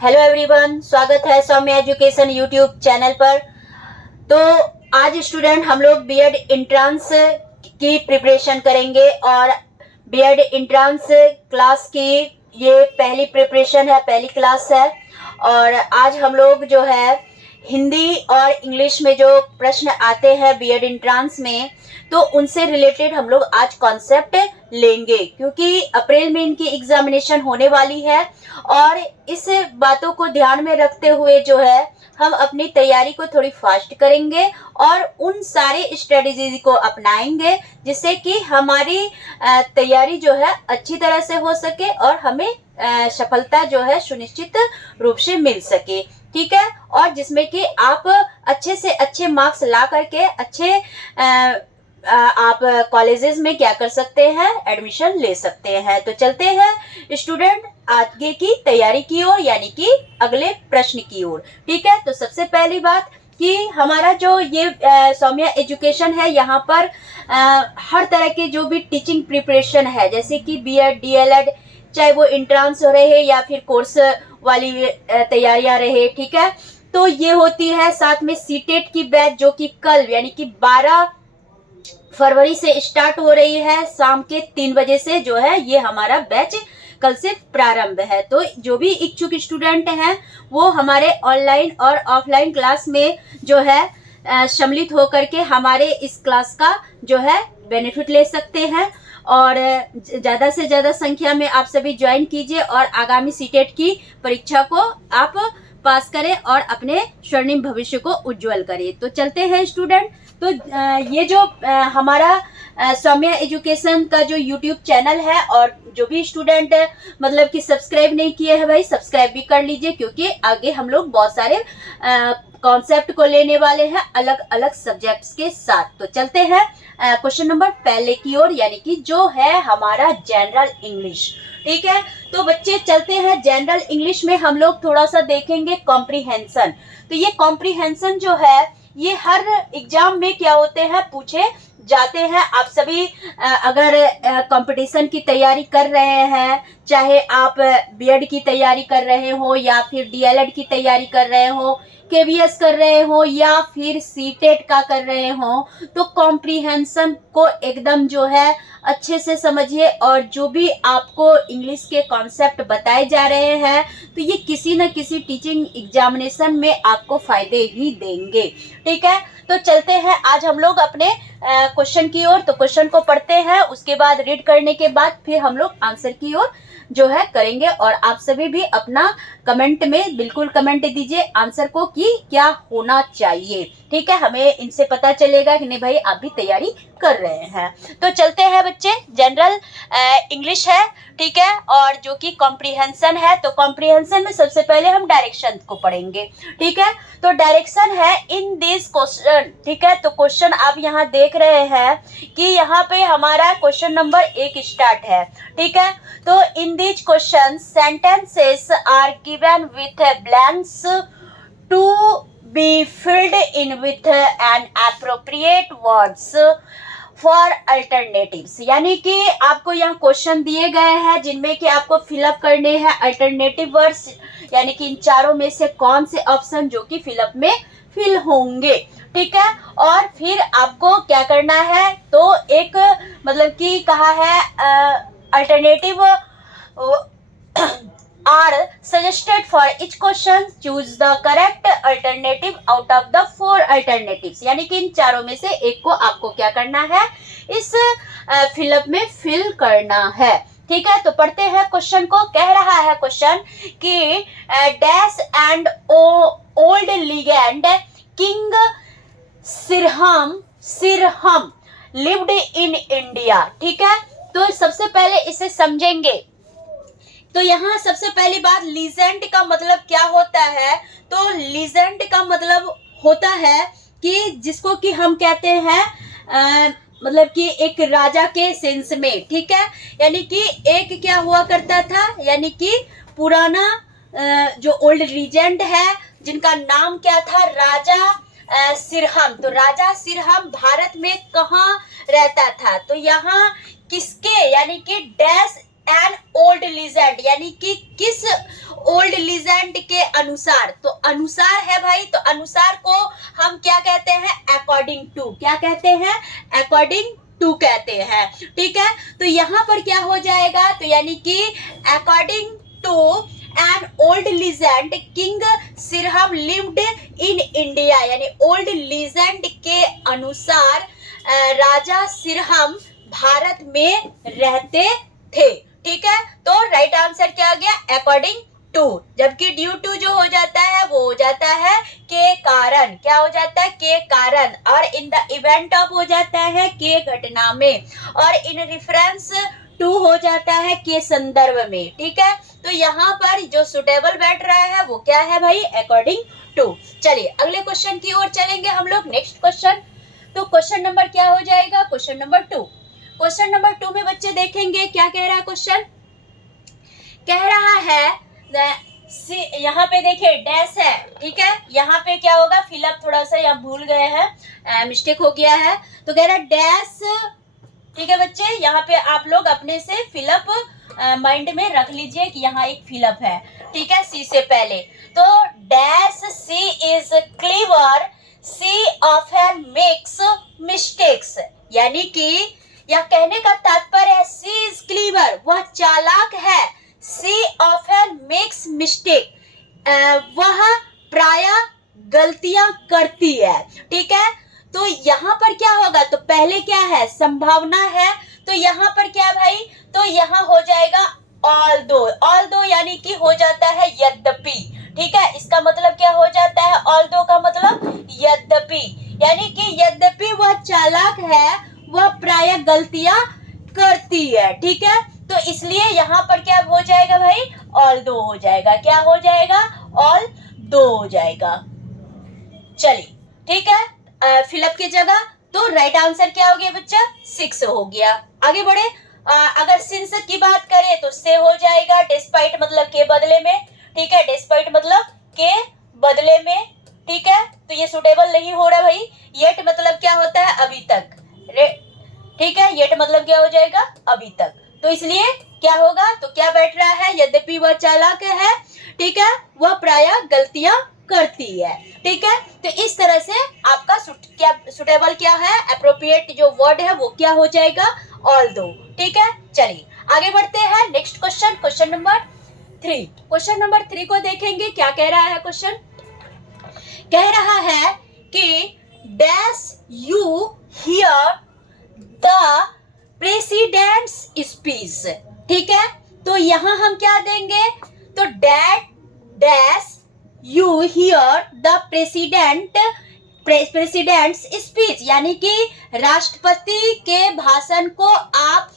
Hello everyone, स्वागत है Saumya education YouTube channel पर। तो आज स्टूडेंट हम लोग बीएड एंट्रेंस की प्रिपरेशन करेंगे और बीएड एंट्रेंस क्लास की ये पहली प्रिपरेशन है, पहली क्लास है। और आज हम लोग जो है हिंदी और इंग्लिश में जो प्रश्न आते हैं बीएड एंट्रेंस में, तो उनसे रिलेटेड हम लोग आज कॉन्सेप्ट लेंगे, क्योंकि अप्रैल में इनकी एग्जामिनेशन होने वाली है। और इस बातों को ध्यान में रखते हुए जो है हम अपनी तैयारी को थोड़ी फास्ट करेंगे और उन सारे स्ट्रेटजी को अपनाएंगे जिससे कि हमारी तैयारी जो है अच्छी तरह से हो सके और हमें सफलता जो है सुनिश्चित रूप से मिल सके। ठीक है, और जिसमें कि आप अच्छे से अच्छे मार्क्स ला करके अच्छे आप कॉलेजेस में क्या कर सकते हैं, एडमिशन ले सकते हैं। तो चलते हैं स्टूडेंट आगे की तैयारी की ओर, यानी कि अगले प्रश्न की ओर। ठीक है, तो सबसे पहली बात कि हमारा जो ये सौम्या एजुकेशन है, यहाँ पर हर तरह के जो भी टीचिंग प्रिपरेशन है, जैसे कि बीएड डीएलएड, चाहे वो एंट्रेंस हो रहे या फिर कोर्स वाली तैयारियां रहे, ठीक है, तो ये होती है। साथ में सीटेट की बैच जो कि कल यानी कि 12 फरवरी से स्टार्ट हो रही है, शाम के 3 बजे से जो है ये हमारा बैच कल से प्रारंभ है। तो जो भी इच्छुक स्टूडेंट हैं वो हमारे ऑनलाइन और ऑफलाइन क्लास में जो है सम्मिलित होकर के हमारे इस क्लास का जो है बेनिफिट ले सकते हैं। और ज़्यादा से ज़्यादा संख्या में आप सभी ज्वाइन कीजिए और आगामी सीटेट की परीक्षा को आप पास करें और अपने स्वर्णिम भविष्य को उज्जवल करें। तो चलते हैं स्टूडेंट। तो ये जो हमारा सौम्या एजुकेशन का जो यूट्यूब चैनल है, और जो भी स्टूडेंट मतलब कि सब्सक्राइब नहीं किए हैं भाई सब्सक्राइब भी कर लीजिए, क्योंकि आगे हम लोग बहुत सारे कॉन्सेप्ट को लेने वाले हैं अलग अलग सब्जेक्ट्स के साथ। तो चलते हैं क्वेश्चन नंबर पहले की ओर, यानी कि जो है हमारा जनरल इंग्लिश। ठीक है, तो बच्चे चलते हैं जनरल इंग्लिश में हम लोग थोड़ा सा देखेंगे कॉम्प्रीहेंशन। तो ये कॉम्प्रीहेंशन जो है ये हर एग्जाम में क्या होते हैं, पूछे जाते हैं। आप सभी अगर कंपटीशन की तैयारी कर रहे हैं, चाहे आप बीएड की तैयारी कर रहे हो या फिर डीएलएड की तैयारी कर रहे हो, केवीएस कर रहे हो या फिर सीटेट का कर रहे हो, तो कॉम्प्रीहेंशन को एकदम जो है अच्छे से समझिए। और जो भी आपको इंग्लिश के कॉन्सेप्ट बताए जा रहे हैं तो ये किसी न किसी टीचिंग एग्जामिनेशन में आपको फायदे ही देंगे। ठीक है, तो चलते हैं आज हम लोग अपने क्वेश्चन की ओर। तो क्वेश्चन को पढ़ते हैं, उसके बाद रीड करने के बाद फिर हम लोग आंसर की ओर जो है करेंगे। और आप सभी भी अपना कमेंट में बिल्कुल कमेंट दीजिए आंसर को कि क्या होना चाहिए। ठीक है, हमें इनसे पता चलेगा कि नहीं भाई आप भी तैयारी कर रहे हैं। तो चलते हैं बच्चे, जनरल इंग्लिश है, ठीक है, और जो कि कॉम्प्रीहेंशन है। तो कॉम्प्रीहेंशन में सबसे पहले हम डायरेक्शन को पढ़ेंगे। ठीक है, तो डायरेक्शन है इन दिस क्वेश्चन। ठीक है, तो क्वेश्चन आप यहाँ देख रहे हैं कि यहाँ पे हमारा क्वेश्चन नंबर 1 स्टार्ट है। ठीक है, तो in this question sentences are given with blanks to be filled in with an appropriate words for alternatives। यानी कि आपको यहाँ क्वेश्चन दिए गए हैं जिनमें कि आपको फिलअप करने हैं अल्टरनेटिव वर्ड्स, यानी कि इन चारों में से कौन से ऑप्शन जो कि फिलअप में फिल होंगे। ठीक है, और फिर आपको क्या करना है, तो एक मतलब कि कहा है alternative are suggested for each question, choose the correct alternative out of the 4 alternatives। यानी कि इन चारों में से एक को आपको क्या करना है, इस फिलअप में फिल करना है। ठीक है, तो पढ़ते हैं क्वेश्चन को। कह रहा है क्वेश्चन कि dash and old legend king सिरहम लिव्ड इन इंडिया। ठीक है, तो सबसे पहले इसे समझेंगे। तो यहाँ सबसे पहली बात, लीजेंड का मतलब क्या होता है, तो लीजेंड का मतलब होता है कि जिसको कि हम कहते हैं मतलब कि एक राजा के सेंस में। ठीक है, यानी कि एक क्या हुआ करता था, यानी कि पुराना जो ओल्ड लीजेंड है जिनका नाम क्या था, राजा सिरहम। तो राजा सिरहम भारत में कहाँ रहता था, तो यहाँ किसके, यानी कि डैश एन ओल्ड लीजेंड, यानी कि किस ओल्ड लीजेंड के अनुसार, तो अनुसार है भाई, तो अनुसार को हम क्या कहते हैं, अकॉर्डिंग टू, क्या कहते हैं, अकॉर्डिंग टू कहते हैं, ठीक है। तो यहाँ पर क्या हो जाएगा, तो यानी कि according to an old legend king सिरहम लिव्ड इन इंडिया, यानी ओल्ड लीजेंड के अनुसार राजा सिरहम भारत में रहते थे, ठीक है। तो राइट आंसर क्या आ गया, अकॉर्डिंग टू, जबकि ड्यू टू जो हो जाता है वो हो जाता है के कारण, क्या हो जाता है, के कारण, और इन द इवेंट ऑफ हो जाता है के घटना में, और इन रेफरेंस टू हो जाता है के संदर्भ में, ठीक है। तो यहाँ पर जो सुटेबल बैठ रहा है वो क्या है भाई, अकॉर्डिंग टू। चलिए अगले क्वेश्चन की ओर चलेंगे हम लोग, नेक्स्ट क्वेश्चन। तो क्वेश्चन नंबर क्या हो जाएगा, क्वेश्चन नंबर 2। क्वेश्चन नंबर 2 में बच्चे देखेंगे क्या कह रहा है क्वेश्चन, कह रहा है यहाँ पे देखिए डैश है, ठीक है। यहाँ पे क्या होगा, फिलअप थोड़ा सा यहाँ भूल गए हैं, मिस्टेक हो गया है, तो कह रहा है डैश, ठीक है बच्चे। यहाँ पे आप लोग अपने से फिलअप माइंड में रख लीजिए कि यहाँ एक फिलअप है, ठीक है, सी से पहले। तो dash C is clever, C often makes mistakes, यानी कि यह कहने का तात्पर्य है सी इज क्लीवर, वह चालाक है, सी ऑफन मेक्स मिस्टेक, वह प्रायः गलतियां करती है, ठीक है। तो यहाँ पर क्या होगा, तो पहले क्या है, संभावना है, तो यहाँ पर क्या भाई, तो यहाँ हो जाएगा ऑल्दो यानी कि हो जाता है यद्यपि, ठीक है। इसका मतलब क्या हो जाता है, ऑल्दो का मतलब यद्यपि, यानी कि यद्यपि वह चालाक है, वह प्रायः गलतियां करती है, ठीक है। तो इसलिए यहाँ पर क्या हो जाएगा भाई, ऑल्दो हो जाएगा, क्या हो जाएगा, ऑल्दो हो जाएगा। चलिए ठीक है, फिलअप की जगह, तो राइट आंसर क्या हो गया बच्चा, 6 हो गया। आगे बढ़े, अगर सिंस की बात करें तो से हो जाएगा, डिस्पाइट मतलब के बदले में, ठीक है, डिस्पाइट मतलब के बदले में, ठीक है। तो ये सुटेबल नहीं हो रहा भाई। येट मतलब क्या होता है, अभी तक, ठीक है, येट मतलब क्या हो जाएगा, अभी तक। तो इसलिए क्या होगा, तो क्या बैठ रहा है, यद्यपि वह चालाक है, ठीक है, वह प्रायः गलतियां करती है, ठीक है। तो इस तरह से आपका सुटेबल क्या है, अप्रोप्रिएट जो वर्ड है वो क्या हो जाएगा, ऑल्दो, ठीक है। चलिए आगे बढ़ते हैं, next question, question number 3। Question number 3 को देखेंगे क्या कह रहा है क्वेश्चन, कह रहा है कि dash you hear the president's speech, ठीक है। तो यहाँ हम क्या देंगे, तो dash you hear the president's speech, यानी कि राष्ट्रपति के भाषण को आप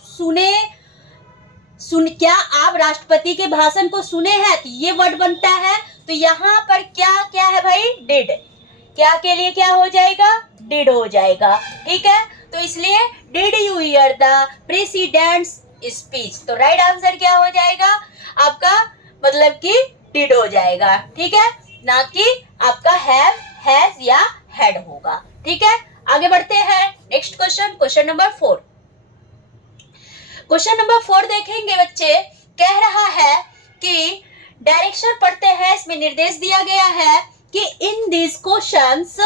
क्या आप राष्ट्रपति के भाषण को सुने हैं, तो ये वर्ड बनता है। तो यहाँ पर क्या है भाई, डिड, क्या के लिए क्या हो जाएगा, डिड हो जाएगा, ठीक है। तो इसलिए did you hear the president's speech, तो राइट आंसर क्या हो जाएगा आपका, मतलब कि डिड हो जाएगा, ठीक है, ना कि आपका हैव, हैज या हैड होगा, ठीक है। आगे बढ़ते हैं, next question, question number 4। Question number 4 देखेंगे बच्चे, कह रहा है कि डायरेक्शन पढ़ते हैं, इसमें निर्देश दिया गया है कि in this questions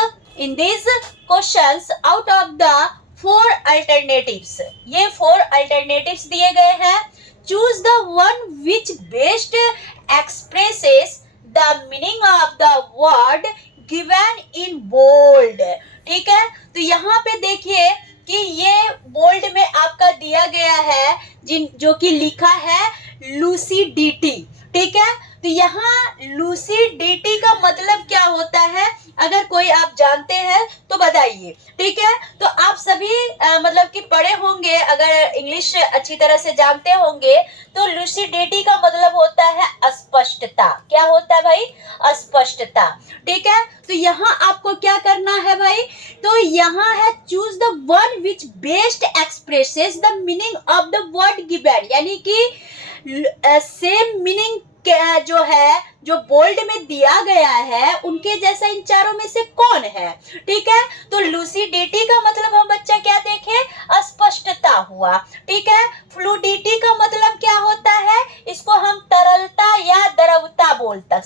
out of the 4 alternatives, ये 4 अल्टरनेटिव्स दिए गए हैं, choose the one which best expresses the meaning of the word given in bold, ठीक है। तो यहाँ पे देखिए कि ये बोल्ड में आपका दिया गया है, जो कि लिखा है लूसिडिटी, ठीक है। तो यहाँ लूसिडिटी का मतलब क्या होता है, अगर कोई आप जानते हैं तो बताइए, ठीक है। तो आप सभी मतलब कि पढ़े होंगे, अगर इंग्लिश अच्छी तरह से जानते होंगे, तो लूसिडिटी का मतलब होता है अस्पष्टता, क्या होता है भाई, अस्पष्टता, ठीक है। तो यहाँ आपको क्या करना है भाई, तो यहाँ है choose the one which best expresses the meaning of the word given, यानी कि सेम मीनिंग जो है, जो बोल्ड में दिया गया है, उनके जैसा इन चारों में से कौन है, ठीक है। तो लूसिडिटी का मतलब हम बच्चा क्या देखे, अस्पष्टता हुआ, ठीक है। फ्लूडिटी का मतलब क्या होता है, इसको हम तरलता या द्रवता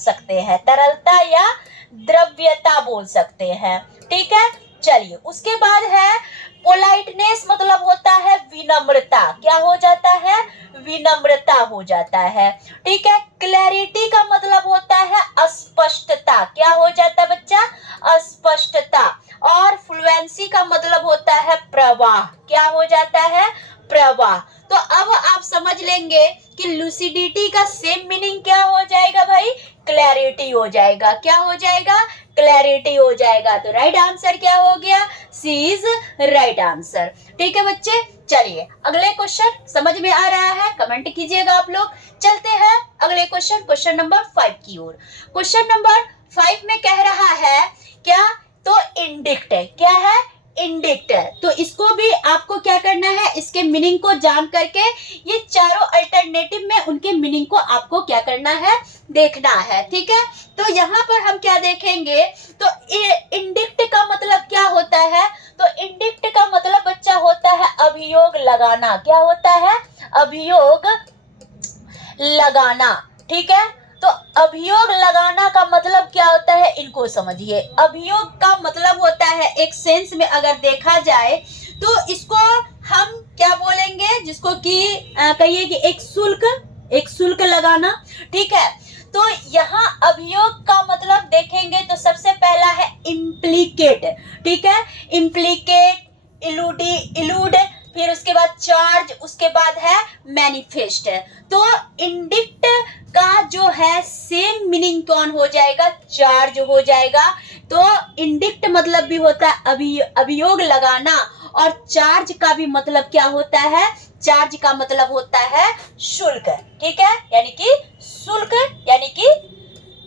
सकते हैं, तरलता या द्रव्यता बोल सकते हैं। ठीक है, चलिए उसके बाद है पोलाइटनेस, मतलब होता है विनम्रता। क्या हो जाता है? विनम्रता हो जाता है। ठीक है, क्लैरिटी का मतलब होता है अस्पष्टता। क्या हो जाता है बच्चा? अस्पष्टता। और फ्लुएंसी का मतलब होता है प्रवाह। क्या हो जाता है? प्रवाह। तो अब आप समझ लेंगे कि लूसिडिटी का सेम मीनिंग क्या हो जाएगा भाई? क्लैरिटी हो जाएगा। क्या हो जाएगा? क्लैरिटी हो जाएगा। तो राइट आंसर क्या हो गया? सी इज राइट आंसर। ठीक है बच्चे, चलिए अगले क्वेश्चन समझ में आ रहा है? कमेंट कीजिएगा आप लोग। चलते हैं अगले क्वेश्चन, क्वेश्चन नंबर 5 की ओर। क्वेश्चन नंबर 5 में कह रहा है क्या? तो इंडिक्ट है। क्या है? इंडिक्ट है। तो इसको भी आपको क्या करना है? इसके मीनिंग को जान करके ये चारों अल्टरनेटिव में उनके मीनिंग को आपको क्या करना है? देखना है। ठीक है, तो यहाँ पर हम क्या देखेंगे? तो इंडिक्ट का मतलब क्या होता है? तो इंडिक्ट का मतलब बच्चा होता है अभियोग लगाना। क्या होता है? अभियोग लगाना। ठीक है, तो अभियोग लगाना का मतलब क्या होता है? इनको समझिए। अभियोग का मतलब होता है, एक सेंस में अगर देखा जाए तो इसको हम क्या बोलेंगे? जिसको कि कहिए कि एक शुल्क लगाना। ठीक है, तो यहाँ अभियोग का मतलब देखेंगे तो सबसे पहला है इम्प्लीकेट। ठीक है, इम्प्लीकेट, इलूड, फिर उसके बाद चार्ज, उसके बाद है मैनिफेस्ट। तो इंडिक्ट का जो है सेम मीनिंग कौन हो जाएगा? चार्ज हो जाएगा। तो इंडिक्ट मतलब भी होता है अभियोग लगाना, और चार्ज का भी मतलब क्या होता है? चार्ज का मतलब होता है शुल्क। ठीक है, यानी कि शुल्क, यानी कि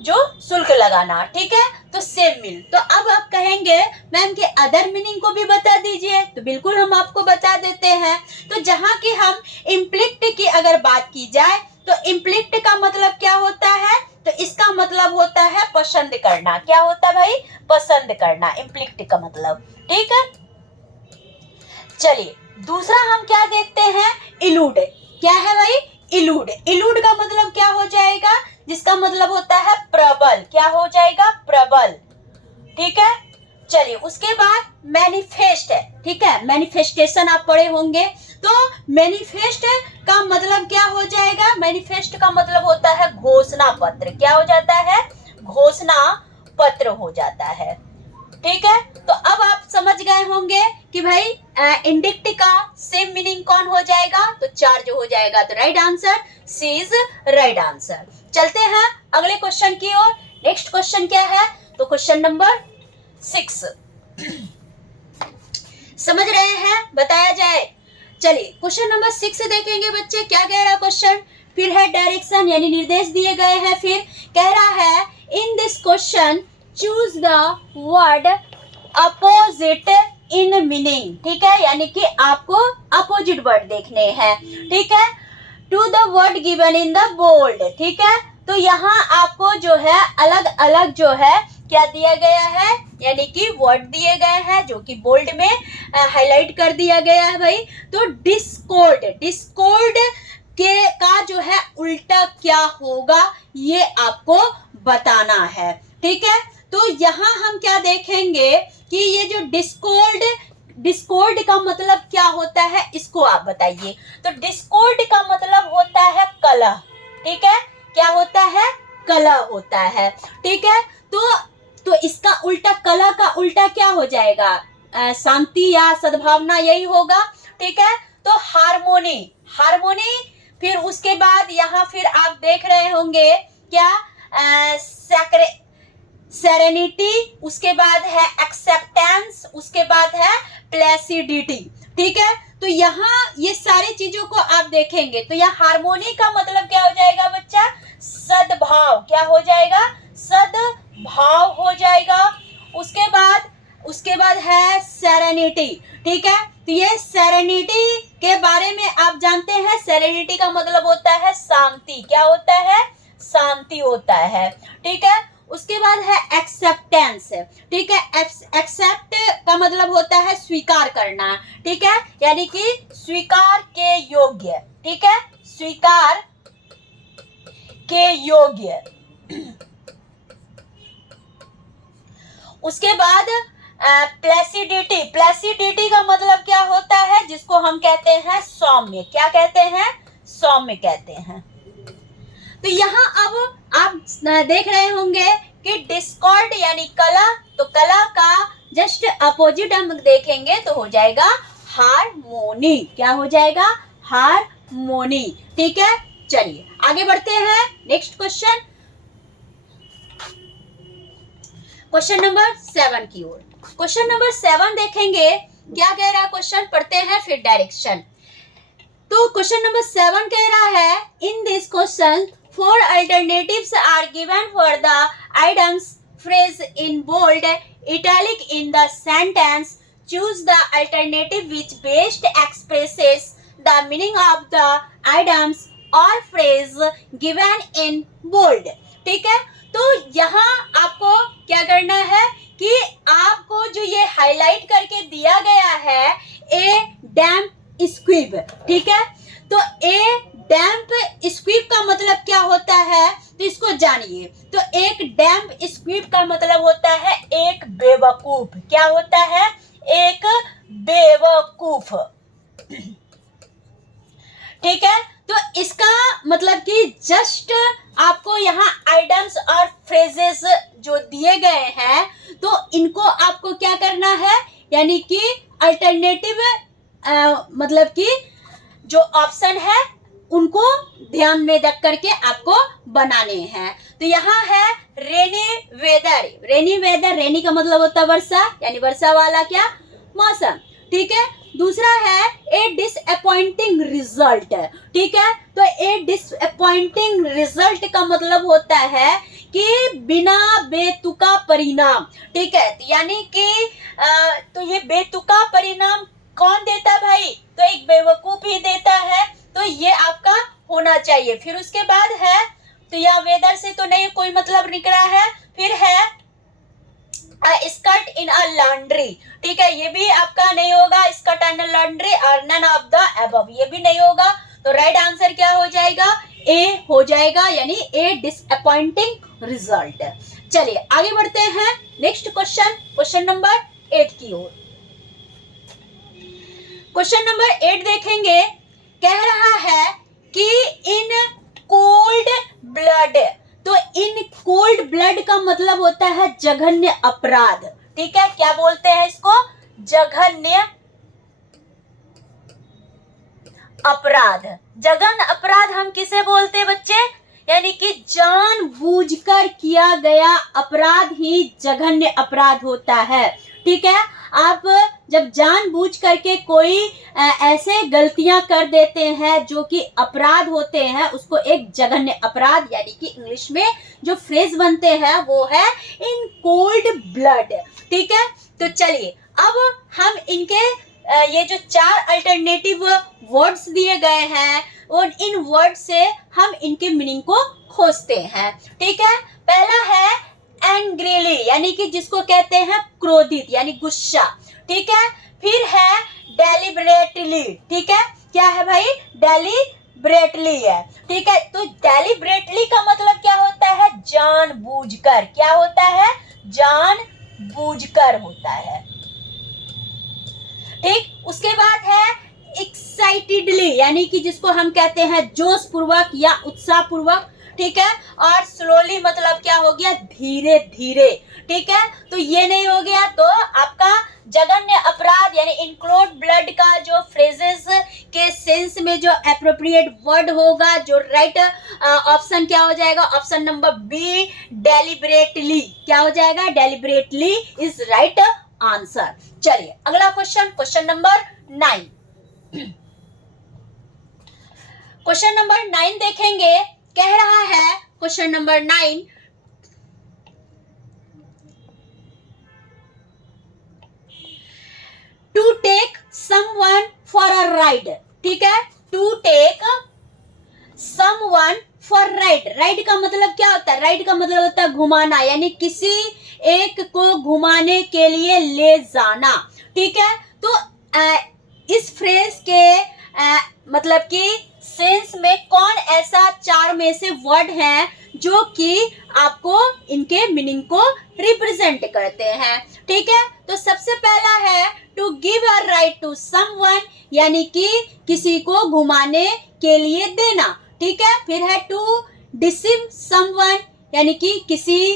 जो शुल्क लगाना। ठीक है, तो सेम मीन। तो अब आप कहेंगे मैम के अदर मीनिंग को भी बता दीजिए, तो बिल्कुल हम आपको बता देते हैं। तो जहां की हम इम्प्लिक्ट की अगर बात की जाए तो इम्प्लिक्ट का मतलब क्या होता है? तो इसका मतलब होता है पसंद करना। क्या होता है भाई? पसंद करना, इम्प्लिक्ट का मतलब। ठीक है, चलिए दूसरा हम क्या देखते हैं? इलूड। क्या है भाई? इलूड। इलूड का मतलब क्या हो जाएगा? जिसका मतलब होता है प्रबल। क्या हो जाएगा? प्रबल। ठीक है, चलिए उसके बाद मैनिफेस्ट है। ठीक है, मैनिफेस्टेशन आप पढ़े होंगे। तो मैनिफेस्ट का मतलब क्या हो जाएगा? मैनिफेस्ट का मतलब होता है घोषणा पत्र। क्या हो जाता है? घोषणा पत्र हो जाता है। ठीक है, तो अब आप समझ गए होंगे कि भाई इंडिक्ट का सेम मीनिंग कौन हो जाएगा? तो चार्ज हो जाएगा। तो right answer C is right answer. चलते हैं अगले क्वेश्चन की ओर। नेक्स्ट क्वेश्चन क्या है? तो क्वेश्चन नंबर 6 समझ रहे हैं? बताया जाए। चलिए क्वेश्चन नंबर 6 देखेंगे बच्चे, क्या कह रहा क्वेश्चन। फिर है डायरेक्शन, यानी निर्देश दिए गए हैं। फिर कह रहा है इन this question choose the word opposite in meaning. ठीक है, यानी कि आपको अपोजिट वर्ड देखने हैं। ठीक है, to the word given in the bold. ठीक है, तो यहाँ आपको जो है अलग अलग जो है क्या दिया गया है, यानी कि वर्ड दिए गए हैं जो कि बोल्ड में हाईलाइट कर दिया गया है भाई। तो डिस्कॉर्ड, डिस्कॉर्ड के का जो है उल्टा क्या होगा ये आपको बताना है। ठीक है, तो यहाँ हम क्या देखेंगे कि ये जो डिस्कॉर्ड, डिस्कॉर्ड का मतलब क्या होता है, इसको आप बताइए। तो डिस्कॉर्ड का मतलब होता है कलह। ठीक है, क्या होता है? कलह होता है। ठीक है, तो इसका उल्टा, कलह का उल्टा क्या हो जाएगा? शांति या सद्भावना, यही होगा। ठीक है, तो हार्मोनी, हार्मोनी। फिर उसके बाद यहाँ फिर आप देख रहे होंगे क्या? सेरेनिटी, उसके बाद है एक्सेप्टेंस, उसके बाद है प्लेसिडिटी। ठीक है, तो यहाँ ये सारी चीजों को आप देखेंगे तो यहाँ हार्मोनी का मतलब क्या हो जाएगा बच्चा? सद्भाव। क्या हो जाएगा? सद्भाव हो जाएगा। उसके बाद है सेरेनिटी। ठीक है, तो ये सेरेनिटी के बारे में आप जानते हैं। सेरेनिटी का मतलब होता है शांति। क्या होता है? शांति होता है। ठीक है, उसके बाद है एक्सेप्टेंस। ठीक है, एक्सेप्ट का मतलब होता है स्वीकार करना। ठीक है, यानी कि स्वीकार के योग्य। ठीक है, स्वीकार के योग्य। उसके बाद प्लेसिडिटी, प्लेसिडिटी का मतलब क्या होता है, जिसको हम कहते हैं सौम्य, क्या कहते हैं, सौम्य कहते हैं। तो यहाँ अब आप देख रहे होंगे कि डिस्कॉर्ड यानी कला, तो कला का जस्ट अपोजिट हम देखेंगे तो हो जाएगा हारमोनी, क्या हो जाएगा, हारमोनी। ठीक है, चलिए आगे बढ़ते हैं नेक्स्ट क्वेश्चन, क्वेश्चन नंबर 7 की ओर। क्वेश्चन नंबर 7 देखेंगे क्या कह रहा है क्वेश्चन, पढ़ते हैं फिर डायरेक्शन। तो क्वेश्चन नंबर 7 कह रहा है, इन this question 4 alternatives are given for the items phrase in bold italic in the sentence. Choose the alternative which best expresses the meaning of the items or phrase given in bold. ठीक है, तो यहाँ आपको क्या करना है कि आपको जो ये हाईलाइट करके दिया गया है, ए डैम्प स्क्वीब, ठीक है, तो ए डैम्प स्क्वीब का मतलब क्या होता है, तो इसको जानिए। तो एक डैम्प स्क्वीब का मतलब होता है एक बेवकूफ, क्या होता है, एक बेवकूफ। ठीक है, तो इसका मतलब कि जस्ट आपको यहाँ आइटम्स और फ्रेजेस जो दिए गए हैं, तो इनको आपको क्या करना है, यानी कि अल्टरनेटिव मतलब कि जो ऑप्शन है उनको ध्यान में रख करके आपको बनाने हैं। तो यहाँ है रेनी वेदर, रेनी वेदर, रेनी का मतलब होता है वर्षा, यानी वर्षा वाला क्या, मौसम। ठीक है, दूसरा है ए डिसअपॉइंटिंग रिजल्ट। ठीक है, तो ए डिसअपॉइंटिंग रिजल्ट का मतलब होता है कि बिना बेतुका परिणाम। ठीक है, यानी कि तो ये बेतुका परिणाम कौन देता है भाई, तो एक बेवकूफ ही देता है, तो ये आपका होना चाहिए। फिर उसके बाद है, तो यह वेदर से तो नहीं कोई मतलब निकला है, फिर है स्कर्ट इन अ लॉन्ड्री। ठीक है, ये भी आपका नहीं होगा, स्कर्ट इन अ लॉन्ड्री और नन ऑफ द अबव, ये भी नहीं होगा। तो राइट आंसर क्या हो जाएगा, ए हो जाएगा, यानी ए डिसअपॉइंटिंग रिजल्ट। चलिए आगे बढ़ते हैं नेक्स्ट क्वेश्चन, क्वेश्चन नंबर 8 की ओर। क्वेश्चन नंबर 8 देखेंगे, कह रहा है कि इन कोल्ड ब्लड, तो इन कोल्ड ब्लड का मतलब होता है जघन्य अपराध। ठीक है, क्या बोलते हैं इसको, जघन्य अपराध। जघन्य अपराध हम किसे बोलते हैं बच्चे, यानी कि जानबूझकर किया गया अपराध ही जघन्य अपराध होता है। ठीक है, आप जब जानबूझ करके कोई ऐसे गलतियां कर देते हैं जो कि अपराध होते हैं, उसको एक जघन्य अपराध, यानी कि इंग्लिश में जो फ्रेज बनते हैं वो है इन कोल्ड ब्लड। ठीक है, तो चलिए अब हम इनके ये जो 4 अल्टरनेटिव वर्ड्स दिए गए हैं और इन वर्ड से हम इनके मीनिंग को खोजते हैं। ठीक है, पहला है एंग्रीली, यानी कि जिसको कहते हैं क्रोधित, यानी गुस्सा। ठीक है, फिर है डेलिबरेटली। ठीक है, क्या है भाई, डेलिबरेटली है। ठीक है, तो डेलिबरेटली का मतलब क्या होता है, जानबूझकर, क्या होता है, जानबूझकर होता है। ठीक, उसके बाद है एक्साइटेडली, यानी कि जिसको हम कहते हैं जोश पूर्वक या उत्साह पूर्वक। ठीक है, और स्लोली मतलब क्या हो गया, धीरे धीरे। ठीक है, तो ये नहीं हो गया, तो आपका जघन्य अपराध यानी इंक्लूड ब्लड का जो फ्रेजेस के सेंस में जो एप्रोप्रिएट वर्ड होगा, जो राइट ऑप्शन क्या हो जाएगा, ऑप्शन नंबर बी डेलिबरेटली, क्या हो जाएगा, डेलिबरेटली इज राइट आंसर। चलिए अगला question, question number 9। Question number 9 देखेंगे, कह रहा है question number 9, to take someone for a ride. ठीक है, to take someone for ride, ride का मतलब क्या होता है, राइड का मतलब होता है घुमाना, यानी किसी एक को घुमाने के लिए ले जाना। ठीक है, तो इस फ्रेज के मतलब कि सेंस में कौन ऐसा 4 में से वर्ड है जो कि आपको इनके मीनिंग को रिप्रेजेंट करते हैं। ठीक है, तो सबसे पहला है to give a ride to someone, यानी कि किसी को घुमाने के लिए देना। ठीक है, फिर है टू डिसीव समवन, यानी कि किसी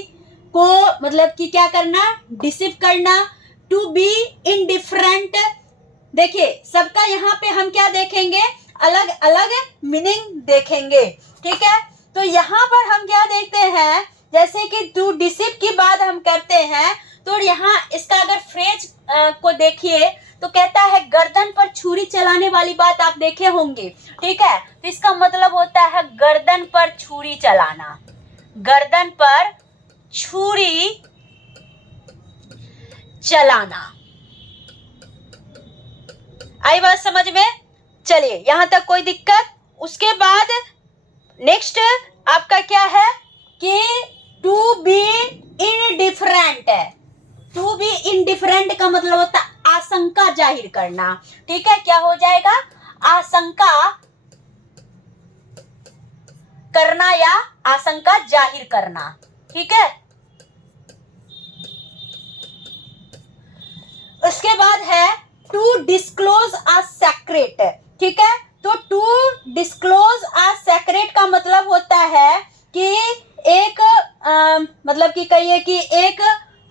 को मतलब कि क्या करना, डिसीव करना। टू बी इनडिफरेंट, देखिए सबका यहाँ पे हम क्या देखेंगे, अलग अलग मीनिंग देखेंगे। ठीक है, तो यहाँ पर हम क्या देखते हैं, जैसे कि टू डिसीव की बात हम करते हैं, तो यहाँ इसका अगर फ्रेज को देखिए तो कहता है गर्दन पर छुरी चलाने वाली बात आप देखे होंगे। ठीक है, तो इसका मतलब होता है गर्दन पर छुरी चलाना, गर्दन पर छुरी चलाना। आई बात समझ में? चलिए यहां तक कोई दिक्कत? उसके बाद नेक्स्ट आपका क्या है कि टू बी इनडिफरेंट है। टू बी इनडिफरेंट का मतलब होता है आशंका जाहिर करना। ठीक है, क्या हो जाएगा, आशंका करना या आशंका जाहिर करना। ठीक है, उसके बाद है टू डिस्क्लोज अ सेक्रेट। ठीक है, तो टू डिस्क्लोज अ सेक्रेट का मतलब होता है कि एक मतलब कि कहिए कि एक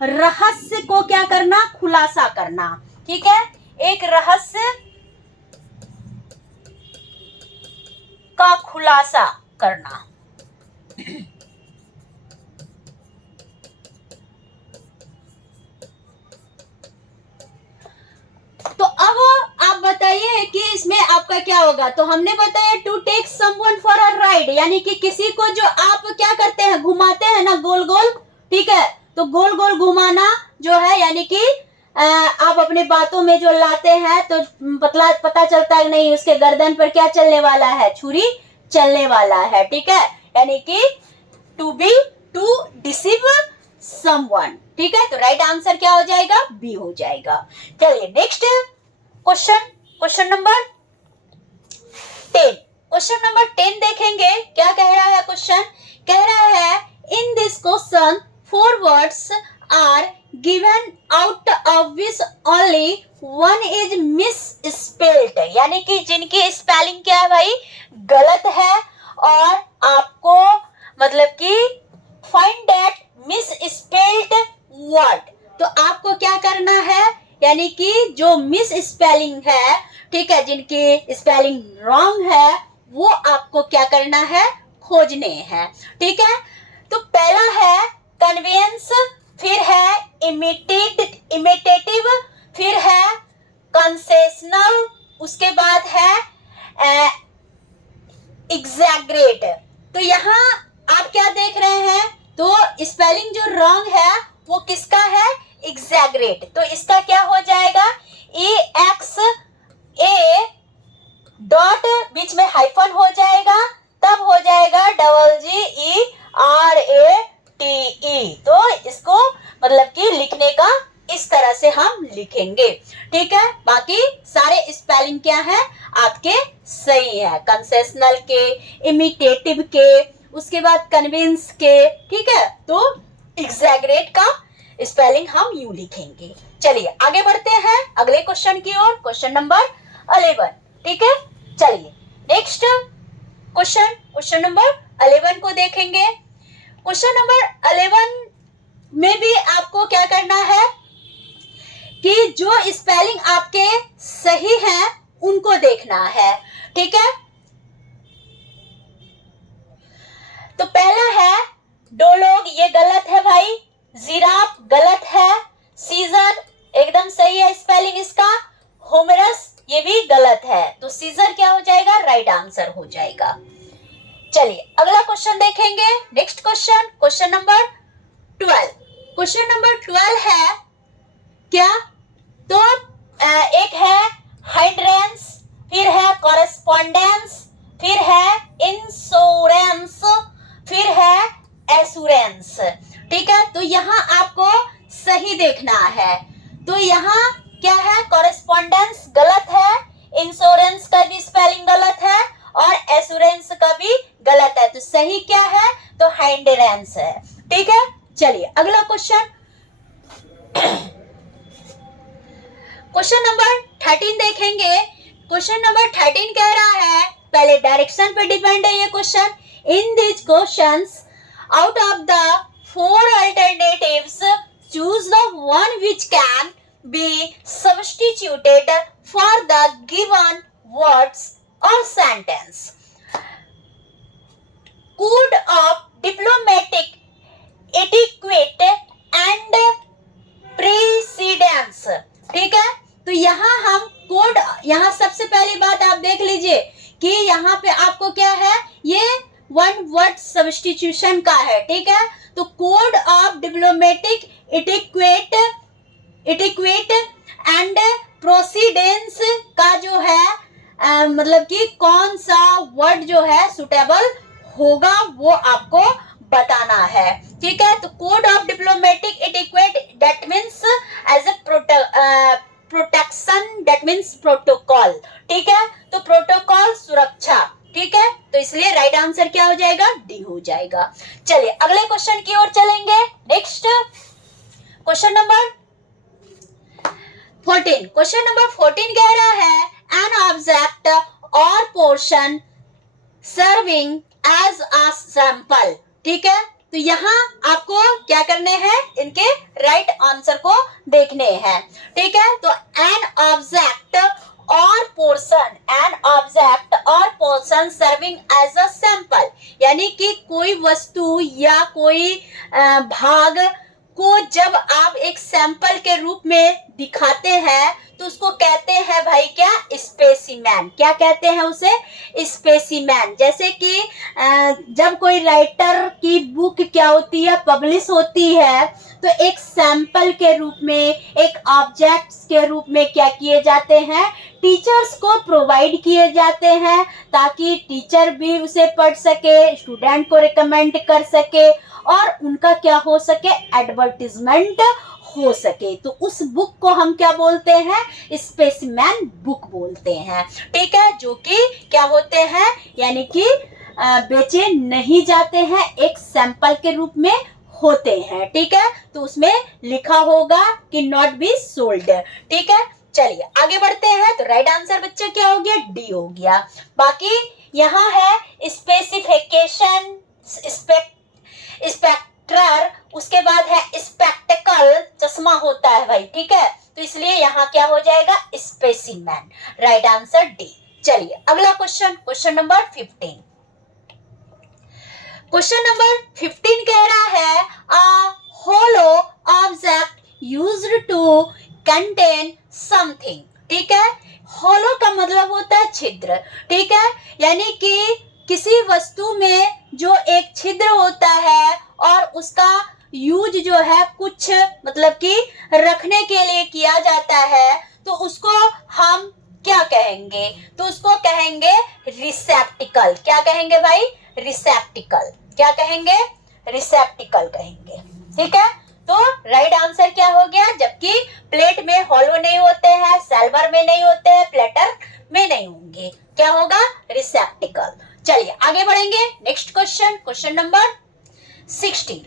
रहस्य को क्या करना, खुलासा करना। ठीक है, एक रहस्य का खुलासा करना। तो अब आप बताइए कि इसमें आपका क्या होगा। तो हमने बताया to take someone for a ride, यानी कि किसी को जो आप क्या करते हैं, घुमाते हैं ना गोल गोल। ठीक है, तो गोल गोल घुमाना जो है, यानी कि आप अपने बातों में जो लाते हैं तो पता चलता है नहीं उसके गर्दन पर क्या चलने वाला है, छुरी चलने वाला है। ठीक है, यानी कि to be to deceive someone. ठीक है, तो राइट आंसर क्या हो जाएगा, बी हो जाएगा। चलिए next question, question number 10। Question number 10 देखेंगे क्या कह रहा है क्वेश्चन। कह रहा है इन this question 4 words are given out of which only one is misspelled, यानी कि जिनकी स्पेलिंग क्या है भाई, गलत है, और आपको मतलब कि फाइंड दैट मिसस्पेल्ड वर्ड। तो आपको क्या करना है, यानी कि जो मिस स्पेलिंग है, ठीक है, जिनकी स्पेलिंग रॉन्ग है, वो आपको क्या करना है, खोजने हैं। ठीक है, तो पहला है कन्वेंस, फिर है इमिटेटिव, फिर है कंसेशनल, उसके बाद है एग्जैगरेट। तो यहाँ आप क्या देख रहे हैं, तो स्पेलिंग जो रॉन्ग है वो किसका है, एग्जैगरेट। तो इसका क्या हो जाएगा, EXA डॉट बीच में हाइफन हो जाएगा, तब हो जाएगा GGERATE। तो इसको मतलब कि लिखने का इस तरह से हम लिखेंगे। ठीक है, बाकी सारे स्पेलिंग क्या है आपके सही है, कंसेशनल के, इमिटेटिव के, उसके बाद कन्विंस के। ठीक है, तो एग्जैगरेट का स्पेलिंग हम यूं लिखेंगे। चलिए आगे बढ़ते हैं अगले क्वेश्चन की ओर, क्वेश्चन नंबर 11। ठीक है, चलिए नेक्स्ट क्वेश्चन, क्वेश्चन नंबर 11 को देखेंगे। क्वेश्चन नंबर 11 में भी आपको क्या करना है कि जो स्पेलिंग आपके सही हैं उनको देखना है। ठीक है, तो पहला है डोलोग, ये गलत है भाई, जिराफ गलत है, सीजर एकदम सही है स्पेलिंग इसका, होमरस ये भी गलत है, तो सीजर क्या हो जाएगा, राइट आंसर हो जाएगा। चलिए अगला क्वेश्चन देखेंगे, next question, question number 12। Question number 12 है क्या, तो एक है हाइड्रेंस, फिर है कॉरेस्पॉन्डेंस, फिर है इंश्योरेंस, फिर है एश्योरेंस। ठीक है, तो यहाँ आपको सही देखना है। तो यहाँ क्या है, कॉरेस्पॉन्डेंस गलत है, इंश्योरेंस का भी स्पेलिंग गलत है, और एश्योरेंस का भी गलत है, तो सही क्या है, तो हाइंड्रेंस है। ठीक है, चलिए अगला क्वेश्चन, क्वेश्चन नंबर 13 देखेंगे। क्वेश्चन नंबर 13 कह रहा है, पहले डायरेक्शन पे डिपेंड है ये question. In this questions out of the 4 alternatives choose the one which can be substituted for the given words or sentence. Code of diplomatic etiquette and precedence। ठीक है, तो यहाँ हम कोड, यहाँ सबसे पहली बात आप देख लीजिए कि यहाँ पे आपको क्या है, ये वन वर्ड सब्स्टिट्यूशन का है। ठीक है, तो कोड ऑफ डिप्लोमेटिक इटिक्वेट एंड प्रोसीडेंस का जो है मतलब कि कौन सा वर्ड जो है सुटेबल होगा वो आपको बताना है। ठीक है, तो code of diplomatic etiquette that means as a protection, that means protocol. ठीक है, तो प्रोटोकॉल सुरक्षा। ठीक है, तो इसलिए राइट आंसर क्या हो जाएगा, डी हो जाएगा। चलिए अगले क्वेश्चन की ओर चलेंगे। Next question number 14। Question number 14 कह रहा है, an object or portion serving as a sample. ठीक है, तो यहाँ आपको क्या करने हैं, इनके राइट आंसर को देखने हैं। ठीक है, तो an object or portion, an object or portion serving as a sample, यानी कि कोई वस्तु या कोई भाग को जब आप एक सैंपल के रूप में दिखाते हैं तो उसको कहते हैं भाई क्या, स्पेसिमेन। क्या कहते हैं उसे, स्पेसिमेन। जैसे कि जब कोई राइटर की बुक क्या होती है, पब्लिश होती है, तो एक सैंपल के रूप में, एक ऑब्जेक्ट्स के रूप में क्या किए जाते हैं, टीचर्स को प्रोवाइड किए जाते हैं, ताकि टीचर भी उसे पढ़ सके, स्टूडेंट को रिकमेंड कर सके और उनका क्या हो सके, एडवर्टीजमेंट हो सके। तो उस बुक को हम क्या बोलते हैं, स्पेसिमेन बुक बोलते हैं। ठीक है, जो कि क्या होते हैं, यानी कि बेचे नहीं जाते हैं, एक सैंपल के रूप में होते हैं। ठीक है, तो उसमें लिखा होगा कि नॉट बी सोल्ड। ठीक है, चलिए आगे बढ़ते हैं। तो राइट आंसर बच्चे क्या हो गया, डी हो गया। बाकी यहाँ है स्पेसिफिकेशन, स्पेक्ट्रर, उसके बाद है स्पेक्टिकल, चश्मा होता है भाई। ठीक है, तो इसलिए यहाँ क्या हो जाएगा, स्पेसिमेन। Right answer D. चलिए अगला question, question number 15। Question number 15 कह रहा है, a hollow object used to contain something. ठीक है, होलो का मतलब होता है छिद्र। ठीक है, यानी कि किसी वस्तु में जो एक छिद्र होता है और उसका यूज जो है कुछ मतलब कि रखने के लिए किया जाता है, तो उसको हम क्या कहेंगे, तो उसको कहेंगे रिसेप्टिकल। क्या कहेंगे भाई, रिसेप्टिकल। क्या कहेंगे, रिसेप्टिकल कहेंगे। ठीक है, तो राइट आंसर क्या हो गया, जबकि प्लेट में हॉलो नहीं होते हैं, सिल्वर में नहीं होते हैं, प्लेटर में नहीं होंगे, क्या होगा, रिसेप्टिकल। चलिए आगे बढ़ेंगे। Next question, question number 16।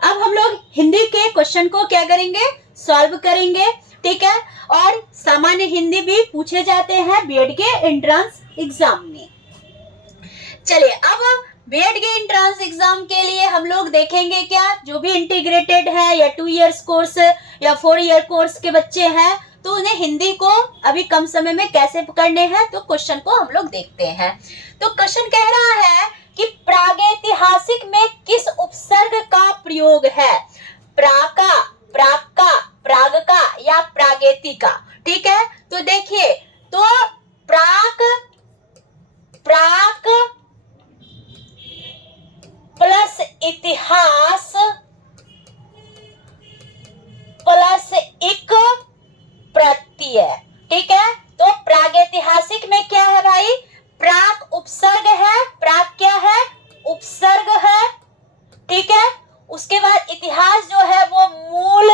अब हम लोग हिंदी के क्वेश्चन को क्या करेंगे, सॉल्व करेंगे। ठीक है, और सामान्य हिंदी भी पूछे जाते हैं बीएड के एंट्रेंस एग्जाम में। चलिए अब बीएड के एंट्रेंस एग्जाम के लिए हम लोग देखेंगे क्या, जो भी इंटीग्रेटेड है या 2 इयर्स कोर्स या 4 ईयर कोर्स के बच्चे हैं, तो उन्हें हिंदी को अभी कम समय में कैसे पकड़ने हैं, तो क्वेश्चन को हम लोग देखते हैं। तो क्वेश्चन कह रहा है कि प्रागैतिहासिक में किस उपसर्ग का प्रयोग है, प्राका, प्राका, प्रागका या प्रागैतिका। ठीक है, तो देखिए, तो प्राक, प्राक प्लस इतिहास प्लस एक प्रत्यय। ठीक है, तो प्रागैतिहासिक में क्या है भाई, प्राक उपसर्ग है, प्राक क्या है, उपसर्ग है। ठीक है, उसके बाद इतिहास जो है वो मूल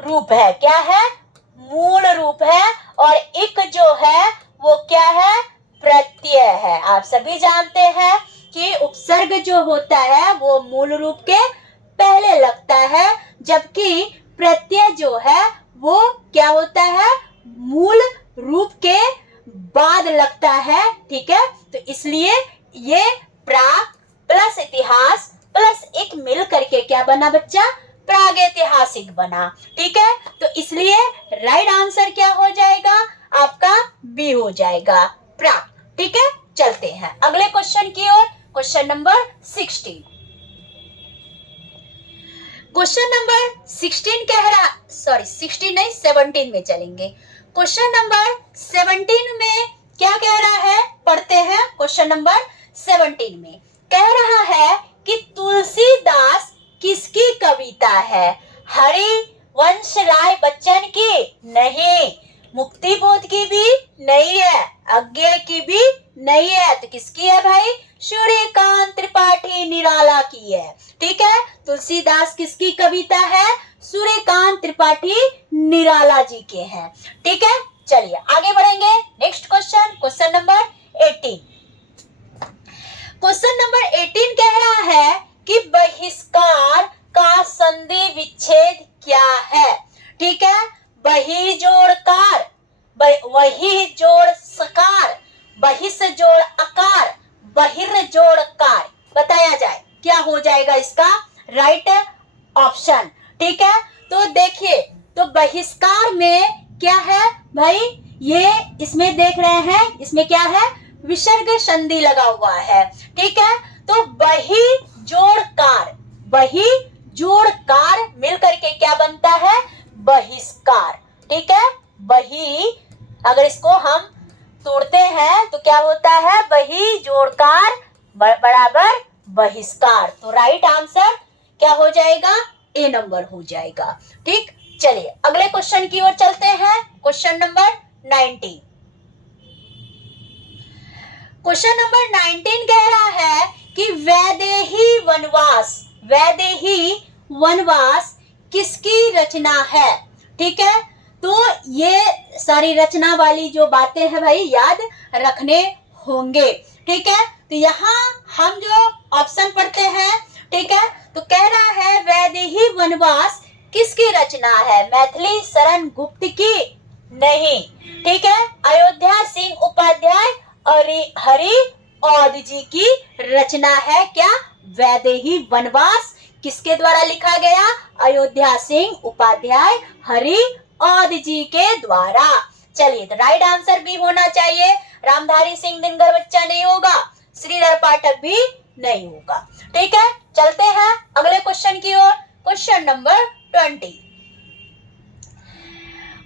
रूप है, क्या है, मूल रूप है, और एक जो है वो भी जानते हैं कि उपसर्ग जो होता है वो मूल रूप के पहले लगता है, जबकि प्रत्यय जो है वो क्या होता है, मूल रूप के बाद लगता है। ठीक है, तो इसलिए ये प्राक प्लस इतिहास प्लस एक मिल करके क्या बना बच्चा, प्रागैतिहासिक बना। ठीक है, तो इसलिए राइट आंसर क्या हो जाएगा आपका, बी हो जाएगा, प्राक। ठीक है, चलते हैं अगले क्वेश्चन की ओर। Question number 16। क्वेश्चन नंबर 16 कह रहा, सॉरी 16 नहीं 17 में चलेंगे। क्वेश्चन नंबर 17 में क्या कह रहा है, पढ़ते हैं। क्वेश्चन नंबर 17 में कह रहा है कि तुलसीदास किसकी कविता है, हरिवंश राय बच्चन की नहीं, मुक्ति बोध की भी नहीं है, अज्ञे की भी नहीं है, तो किसकी है भाई, सूर्यकांत त्रिपाठी निराला की है। ठीक है, तुलसीदास किसकी कविता है, सूर्यकांत त्रिपाठी निराला जी के हैं। ठीक है, चलिए आगे बढ़ेंगे। Next question, question number 18। Question number 18 कह रहा है कि बहिष्कार का संधि विच्छेद क्या है। ठीक है, बहि जोड़ कार, वही जोड़ सकार, बहिस जोड़ अकार, बहिर जोड़ कार, बताया जाए क्या हो जाएगा इसका राइट ऑप्शन। ठीक है, तो देखिए, तो बहिष्कार में क्या है भाई, ये इसमें देख रहे हैं, इसमें क्या है, विसर्ग संधि लगा हुआ है। ठीक है, तो बहि जोड़ कार, बहि जोड़ कार मिल करके क्या बनता है, बहिष्कार। ठीक है, बहि अगर इसको हम तोड़ते हैं तो क्या होता है, बहि जोड़कार बराबर बहिष्कार। तो राइट आंसर क्या हो जाएगा, ए नंबर हो जाएगा। ठीक, चलिए अगले क्वेश्चन की ओर चलते हैं। Question number 19। क्वेश्चन नंबर 19 कह रहा है कि वैदेही वनवास, वैदेही वनवास किसकी रचना है। ठीक है, तो ये सारी रचना वाली जो बातें हैं भाई याद रखने होंगे। ठीक है, तो यहाँ हम जो ऑप्शन पढ़ते हैं, ठीक है, तो कह रहा है वैदेही वनवास किसकी रचना है, मैथिली शरण गुप्त की नहीं। ठीक है, अयोध्या सिंह उपाध्याय और हरि औध जी की रचना है क्या, वैदेही वनवास किसके द्वारा लिखा गया, अयोध्या सिंह उपाध्याय हरि औध जी के द्वारा। चलिए, तो राइट आंसर भी होना चाहिए, रामधारी सिंह दिनकर बच्चा नहीं होगा, श्रीधर पाठक भी नहीं होगा। ठीक है, चलते हैं अगले क्वेश्चन की ओर। Question number 20।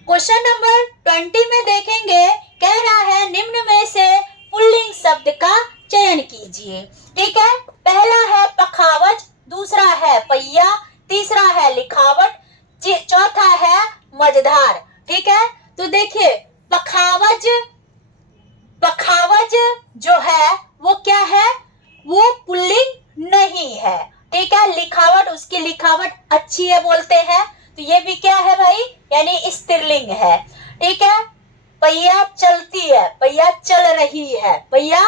क्वेश्चन नंबर 20 में देखेंगे, कह रहा है निम्न में से पुल्लिंग शब्द का चयन कीजिए। ठीक है, पहला है पखावज, दूसरा है पहिया, तीसरा है लिखावट, चौथा है मझधार। ठीक है, तो देखिए पखावज, पखावज जो है वो क्या है, वो पुल्लिंग नहीं है। ठीक है, लिखावट, उसकी लिखावट अच्छी है बोलते हैं, तो ये भी क्या है भाई, यानी स्त्रीलिंग है। ठीक है, पहिया चलती है, पहिया चल रही है, पहिया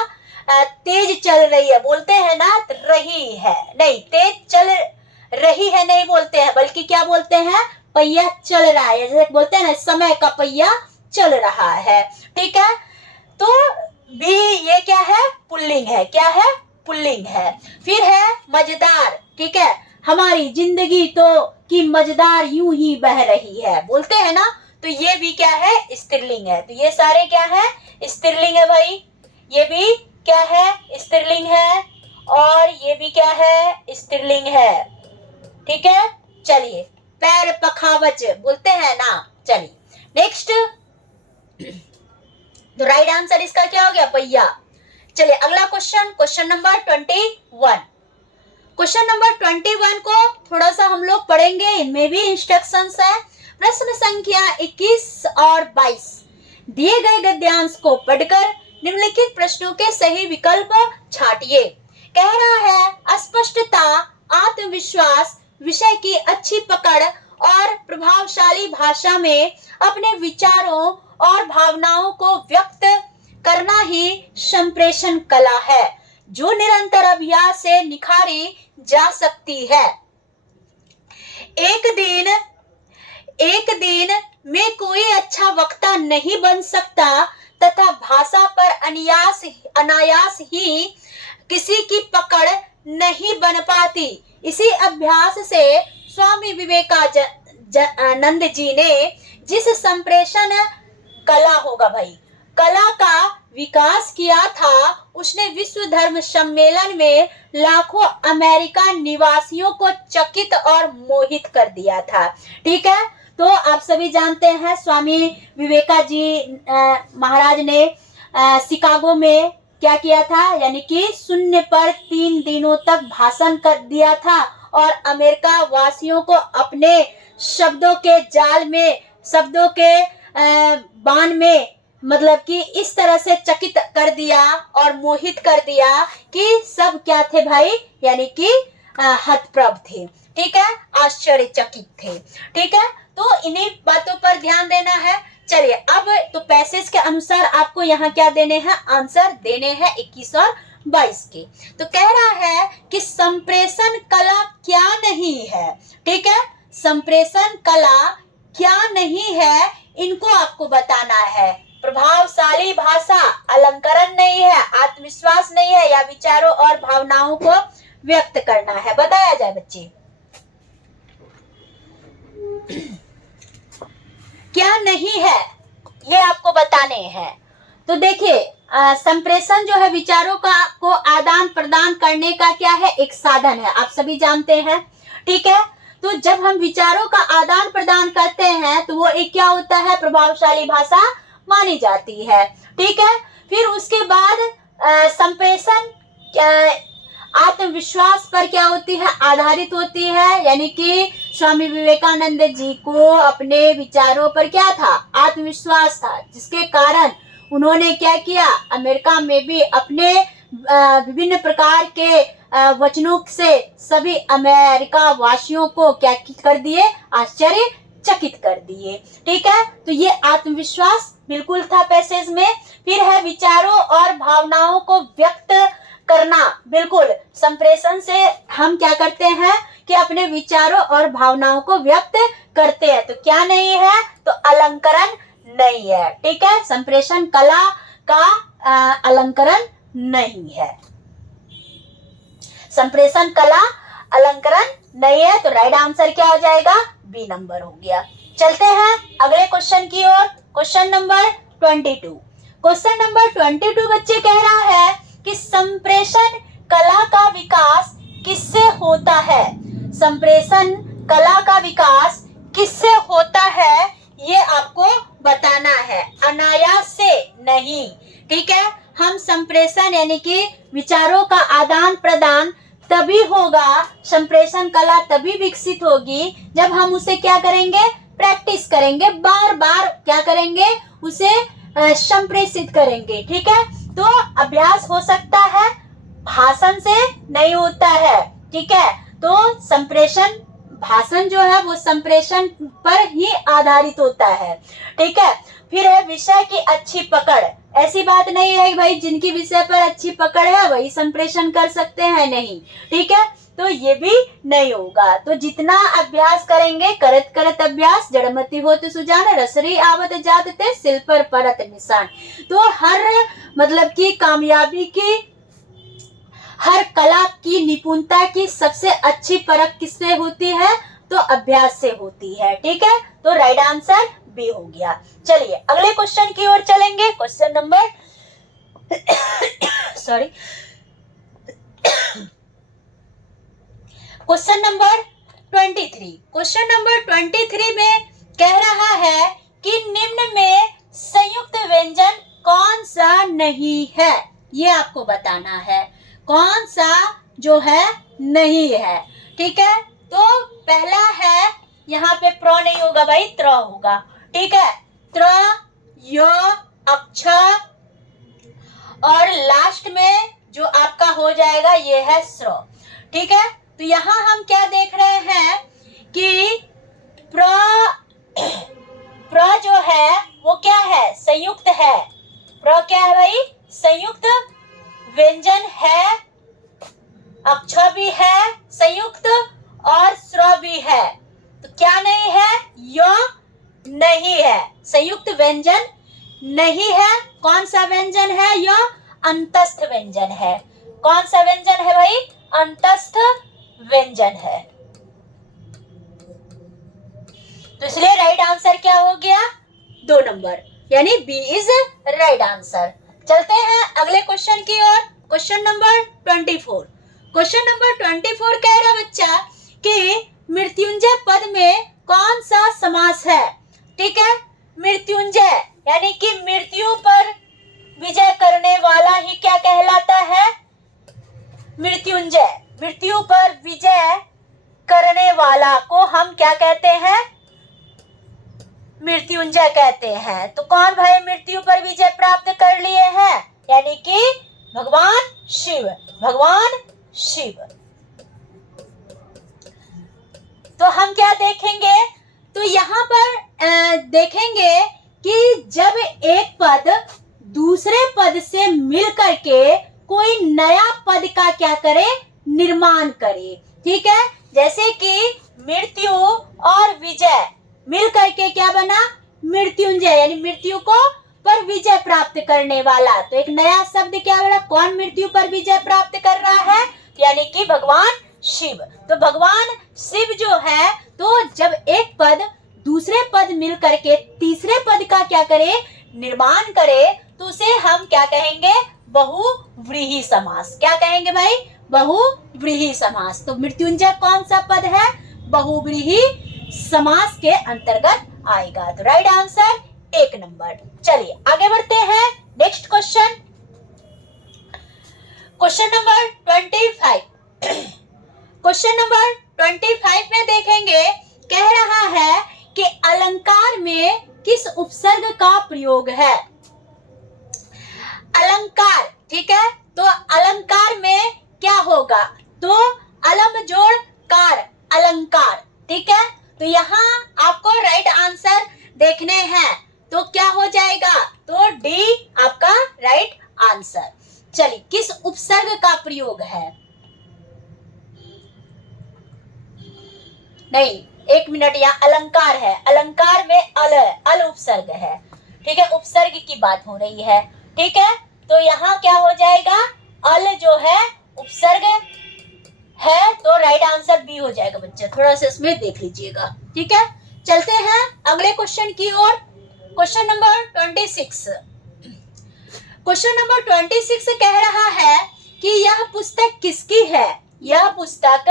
तेज चल रही है बोलते हैं ना, रही है नहीं, तेज चल रही है नहीं बोलते हैं, बल्कि क्या बोलते हैं, पहिया चल रहा है, जैसे बोलते हैं ना समय का पहिया चल रहा है। ठीक है, तो भी ये क्या है, पुल्लिंग है, क्या है, पुल्लिंग है। फिर है मजेदार, ठीक है, हमारी जिंदगी तो की मजेदार यूं ही बह रही है बोलते हैं ना, तो ये भी क्या है, स्त्रीलिंग है। तो ये सारे क्या है, स्त्रीलिंग है भाई, ये भी क्या है, स्त्रीलिंग है, और ये भी क्या है, स्त्रीलिंग है। ठीक है, चलिए पैर पखावज बोलते हैं ना। चलिए नेक्स्ट, तो राइट आंसर इसका क्या हो गया, पहिया। चलिए अगला question, question number 21। Question number 21 को थोड़ा सा हम लोग पढ़ेंगे, इनमें भी इंस्ट्रक्शंस है। प्रश्न संख्या 21 और 22 दिए गए गद्यांश को पढ़कर निम्नलिखित प्रश्नों के सही विकल्प छांटिए। कह रहा है स्पष्टता, आत्मविश्वास, विषय की अच्छी पकड़ और प्रभावशाली भाषा में अपने विचारों और भावनाओं को व्यक्त करना ही संप्रेषण कला है, जो निरंतर अभ्यास से निखारी जा सकती है। एक दिन में कोई अच्छा वक्ता नहीं बन सकता तथा भाषा पर अनायास ही किसी की पकड़ नहीं बन पाती। इसी अभ्यास से स्वामी विवेकानंद जी ने जिस संप्रेषण कला का विकास किया था, उसने विश्व धर्म सम्मेलन में लाखों अमेरिका निवासियों को चकित और मोहित कर दिया था। ठीक है, तो आप सभी जानते हैं स्वामी विवेका जी महाराज ने शिकागो में क्या किया था, यानी कि शून्य पर 3 दिनों तक भाषण कर दिया था और अमेरिका वासियों को अपने शब्दों के जाल में, शब्दों के बाण में, मतलब कि इस तरह से चकित कर दिया और मोहित कर दिया कि सब क्या थे भाई, यानी कि हतप्रभ थे। ठीक है, आश्चर्यचकित थे। ठीक है, तो इन्हीं बातों पर ध्यान देना है। चलिए, अब तो पैसेज के अनुसार आपको यहाँ क्या देने हैं, आंसर देने हैं 21 और 22 के। तो कह रहा है कि संप्रेषण कला क्या नहीं है। ठीक है, संप्रेषण कला क्या नहीं है, इनको आपको बताना है। प्रभावशाली भाषा, अलंकरण नहीं है, आत्मविश्वास नहीं है, या विचारों और भावनाओं को व्यक्त करना है। बताया जाए बच्चे, क्या नहीं है, ये आपको बताने हैं। तो देखिए, संप्रेषण जो है विचारों को आदान प्रदान करने का क्या है, एक साधन है, आप सभी जानते हैं। ठीक है, तो जब हम विचारों का आदान प्रदान करते हैं तो वो एक क्या होता है, प्रभावशाली भाषा मानी जाती है। ठीक है, फिर उसके बाद संप्रेषण आत्मविश्वास पर क्या होती है, आधारित होती है, यानी कि स्वामी विवेकानंद जी को अपने विचारों पर क्या था, आत्मविश्वास था, जिसके कारण उन्होंने क्या किया, अमेरिका में भी अपने विभिन्न प्रकार के वचनों से सभी अमेरिका वासियों को क्या कर दिए, आश्चर्यचकित कर दिए। ठीक है, तो ये आत्मविश्वास बिल्कुल था पैसेज में। फिर है विचारों और भावनाओं को व्यक्त करना। बिल्कुल, संप्रेषण से हम क्या करते हैं कि अपने विचारों और भावनाओं को व्यक्त करते हैं। तो क्या नहीं है, तो अलंकरण नहीं है। ठीक है, संप्रेषण कला का अलंकरण नहीं है, संप्रेषण कला अलंकरण नहीं है। तो राइट आंसर क्या हो जाएगा, बी नंबर हो गया। चलते हैं अगले क्वेश्चन की ओर। Question number 22। क्वेश्चन नंबर 22 बच्चे कह रहा है कि संप्रेषण कला का विकास किससे होता है। संप्रेषण कला का विकास किससे होता है, ये आपको बताना है, अनायास से नहीं। ठीक है, हम संप्रेषण यानी कि विचारों का आदान प्रदान तभी होगा, संप्रेषण कला तभी विकसित होगी जब हम उसे क्या करेंगे, प्रैक्टिस करेंगे, बार बार क्या करेंगे, उसे संप्रेषित करेंगे। ठीक है, तो अभ्यास हो सकता है, भाषण से नहीं होता है। ठीक है, तो संप्रेषण, भाषण जो है वो संप्रेषण पर ही आधारित होता है। ठीक है, फिर है विषय की अच्छी पकड़। ऐसी बात नहीं है भाई जिनकी विषय पर अच्छी पकड़ है वही संप्रेषण कर सकते हैं, नहीं। ठीक है, तो ये भी नहीं होगा। तो जितना अभ्यास करेंगे, करत करत अभ्यास जड़मति होत सुजान, रसरी आवत जात ते सिल पर परत निशान। तो हर मतलब की कामयाबी की, हर कला की निपुणता की सबसे अच्छी परख किससे होती है, तो अभ्यास से होती है। ठीक है, तो राइट आंसर बी हो गया। चलिए अगले क्वेश्चन की ओर चलेंगे। Question number sorry question number 23। Question number 23 में कह रहा है कि निम्न में संयुक्त व्यंजन कौन सा नहीं है, ये आपको बताना है, कौन सा जो है नहीं है। ठीक है, तो पहला है, यहाँ पे प्र नहीं होगा भाई, त्र होगा। ठीक है, त्र, य, अक्ष और लास्ट में जो आपका हो जाएगा ये है स्र। ठीक है, तो यहाँ हम क्या देख रहे हैं कि प्र जो है वो क्या है, संयुक्त है। प्र क्या है भाई? संयुक्त व्यंजन है, अक्षर भी है संयुक्त और स्वर भी है। तो क्या नहीं है? य नहीं है, संयुक्त व्यंजन नहीं है। कौन सा व्यंजन है? य अंतस्थ व्यंजन है। कौन सा व्यंजन है भाई? अंतस्थ व्यंजन है। तो इसलिए राइट आंसर क्या हो गया? 2 नंबर, यानी बी इज राइट आंसर। चलते हैं अगले क्वेश्चन की ओर। Question number 24। क्वेश्चन नंबर 24 कह रहा बच्चा कि मृत्युंजय पद में कौन सा समास है? ठीक है, मृत्युंजय यानी कि मृत्यु पर विजय करने वाला ही क्या कहलाता है? मृत्युंजय। मृत्यु पर विजय करने वाला को हम क्या कहते हैं? मृत्युंजय कहते हैं। तो कौन भाई मृत्यु पर विजय प्राप्त कर लिए हैं? यानी कि भगवान शिव। भगवान शिव। तो हम क्या देखेंगे? तो यहाँ पर देखेंगे कि जब एक पद दूसरे पद से मिल करके कोई नया पद का क्या करे? निर्माण करे। ठीक है, जैसे कि मृत्यु और विजय मिल करके क्या बना? मृत्युंजय, यानी मृत्यु को पर विजय प्राप्त करने वाला। तो एक नया शब्द क्या बना? कौन मृत्यु पर विजय प्राप्त कर रहा है? यानी कि भगवान शिव। तो भगवान शिव जो है, तो जब एक पद दूसरे पद मिल करके तीसरे पद का क्या करे? निर्माण करे, तो उसे हम क्या कहेंगे? बहुव्रीहि समास। क्या कहेंगे भाई? बहुव्रीहि समास। तो मृत्युंजय कौन सा पद है? बहुव्रीहि समास के अंतर्गत आएगा। तो राइट आंसर 1 नंबर। चलिए आगे बढ़ते हैं। Next question, question number 25। Question number 25 में देखेंगे, कह रहा है कि अलंकार में किस उपसर्ग का प्रयोग है? अलंकार, ठीक है, तो अलंकार में क्या होगा? तो अलम जोड़ कार, अलंकार। ठीक है, तो यहाँ आपको राइट आंसर देखने हैं, तो क्या हो जाएगा? तो डी आपका राइट आंसर। चलिए, किस उपसर्ग का प्रयोग है? नहीं, 1 मिनट, यहाँ अलंकार है, अलंकार में अल उपसर्ग है। ठीक है, उपसर्ग की बात हो रही है। ठीक है, तो यहाँ क्या हो जाएगा? अल जो है उपसर्ग है, तो राइट आंसर बी हो जाएगा। बच्चे थोड़ा सा इसमें देख लीजिएगा। ठीक है, चलते हैं अगले क्वेश्चन की ओर। Question number 26। क्वेश्चन नंबर 26 कह रहा है कि यह पुस्तक किसकी है? यह पुस्तक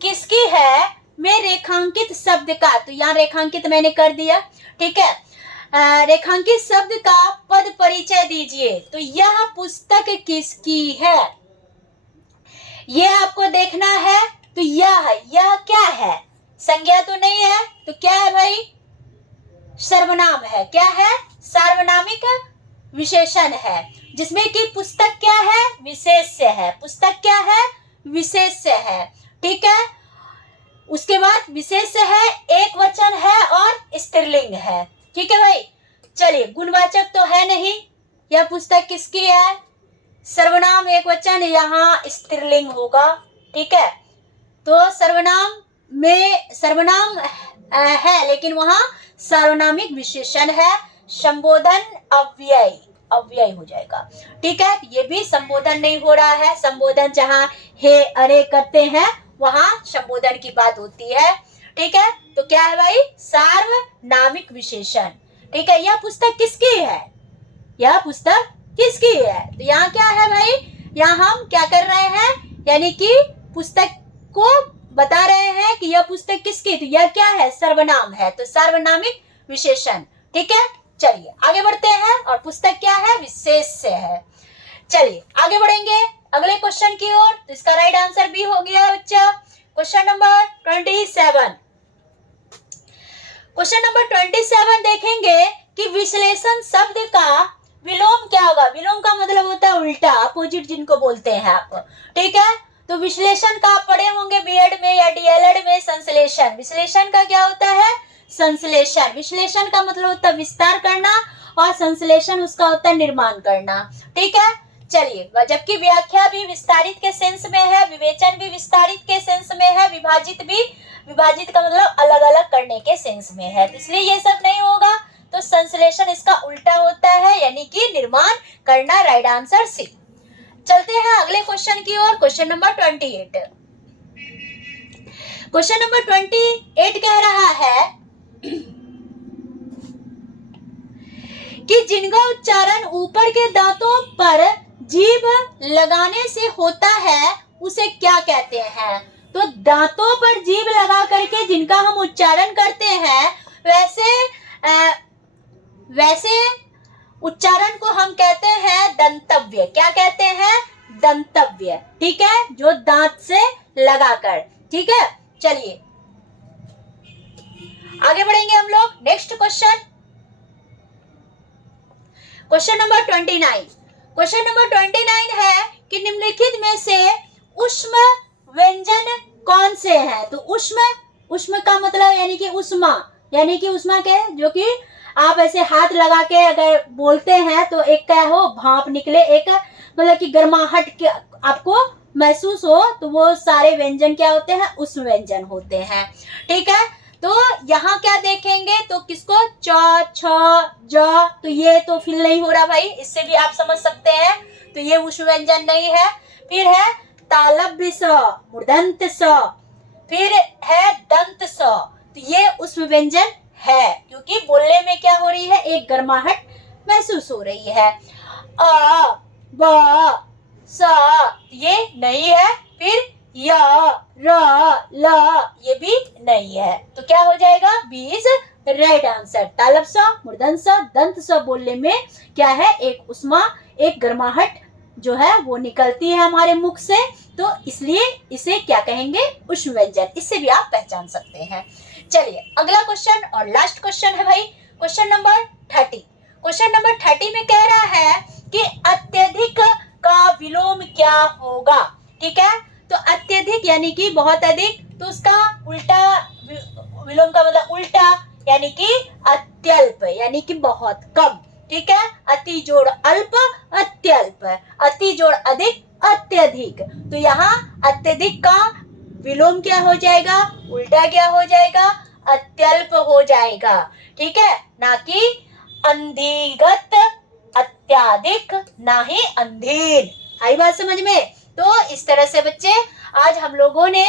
किसकी है में रेखांकित शब्द का, तो यहाँ रेखांकित मैंने कर दिया। ठीक है, रेखांकित शब्द का पद परिचय दीजिए। तो यह पुस्तक किसकी है, ये आपको देखना है। तो यह क्या है? संज्ञा तो नहीं है, तो क्या है भाई? सर्वनाम है। क्या है? सार्वनामिक विशेषण है, जिसमें कि पुस्तक क्या है? विशेष्य है। पुस्तक क्या है? विशेष्य है। ठीक है, उसके बाद विशेष्य है, एक वचन है और स्त्रीलिंग है। ठीक है भाई, चलिए, गुणवाचक तो है नहीं। यह पुस्तक किसकी है? सर्वनाम एक वचन, यहाँ स्त्रीलिंग होगा। ठीक है, तो सर्वनाम में सर्वनाम है, लेकिन वहां सार्वनामिक विशेषण है। संबोधन अव्यय हो जाएगा। ठीक है, ये भी संबोधन नहीं हो रहा है। संबोधन जहाँ हे अरे करते हैं वहां संबोधन की बात होती है। ठीक है, तो क्या है भाई? सार्वनामिक विशेषण। ठीक है, यह पुस्तक किसकी है? यह पुस्तक किसकी है? तो यहाँ क्या है भाई? यहाँ हम क्या कर रहे हैं? यानी कि पुस्तक को बता रहे हैं कि यह पुस्तक किसकी। तो यह क्या है? सर्वनाम है, तो सार्वनामिक विशेषण। ठीक है, चलिए आगे बढ़ते हैं। और पुस्तक क्या है? विशेष्य है। चलिए आगे बढ़ेंगे अगले क्वेश्चन की ओर। तो इसका राइट आंसर भी हो गया बच्चा। Question number 27। क्वेश्चन नंबर 27 देखेंगे कि विश्लेषण शब्द का विलोम क्या होगा? विलोम का मतलब होता है उल्टा, अपोजिट जिनको बोलते हैं आप। ठीक है, तो विश्लेषण का आप पढ़े होंगे बीएड में या डीएलएड में। संश्लेषण, विश्लेषण का क्या होता है? संश्लेषण। विश्लेषण का मतलब होता है विस्तार करना और संश्लेषण उसका होता है निर्माण करना। ठीक है, चलिए, जबकि व्याख्या भी विस्तारित के सेंस में है, विवेचन भी विस्तारित के सेंस में है, विभाजित का मतलब अलग अलग करने के सेंस में है, इसलिए ये सब नहीं होगा। तो संश्लेषण इसका उल्टा होता है, यानी कि निर्माण करना। Right answer C. चलते हैं अगले क्वेश्चन की ओर। Question number 28। क्वेश्चन नंबर 28 कह रहा है कि जिनका उच्चारण ऊपर के दांतों पर जीभ लगाने से होता है उसे क्या कहते हैं? तो दांतों पर जीभ लगा करके जिनका हम उच्चारण करते हैं वैसे उच्चारण को हम कहते हैं दंतव्य। क्या कहते हैं? दंतव्य। ठीक है, जो दांत से लगाकर। ठीक है, चलिए आगे बढ़ेंगे हम लोग। Next question, question number 29। Question number 29 है कि निम्नलिखित में से ऊष्म व्यंजन कौन से हैं? तो ऊष्म का मतलब यानी कि उष्मा के जो कि आप ऐसे हाथ लगा के अगर बोलते हैं तो एक क्या हो, भाप निकले, एक मतलब कि गर्माहट के आपको महसूस हो, तो वो सारे व्यंजन क्या होते हैं? उष्म व्यंजन होते हैं। ठीक है, तो यहाँ क्या देखेंगे तो किसको? च, छ, ज, तो ये तो फिल नहीं हो रहा भाई, इससे भी आप समझ सकते हैं, तो ये उष्म व्यंजन नहीं है। फिर है तालव्य स, मूर्धन्य स, फिर है दंत स, तो ये उष्म व्यंजन है, क्योंकि बोलने में क्या हो रही है? एक गर्माहट महसूस हो रही है। अ, ब, स, ये नहीं है। फिर य, र, ल, ये भी नहीं है, तो क्या हो जाएगा? B is right answer. तालव्य स, मूर्धन्य स, दंत स बोलने में क्या है? एक उष्मा, एक गर्माहट जो है वो निकलती है हमारे मुख से, तो इसलिए इसे क्या कहेंगे? उष्म व्यंजन। इससे भी आप पहचान सकते हैं। चलिए अगला क्वेश्चन और लास्ट क्वेश्चन है भाई, क्वेश्चन नंबर 30। क्वेश्चन नंबर 30 में कह रहा है कि अत्यधिक का विलोम क्या होगा? ठीक है, तो अत्यधिक यानी कि बहुत अधिक, तो उसका उल्टा, विलोम का मतलब उल्टा, यानी कि अत्यल्प, यानी कि बहुत कम। ठीक है, अति जोड़ अल्प, अत्यल्प, अति जोड़ अधिक, अत्यधिक, तो यहाँ अत्यधिक का विलोम क्या हो जाएगा? उल्टा क्या हो जाएगा? अत्यल्प हो जाएगा। ठीक है, ना कि अंधिगत, अत्याधिक, ना ही अंधीन। आई बात समझ में? तो इस तरह से बच्चे आज हम लोगों ने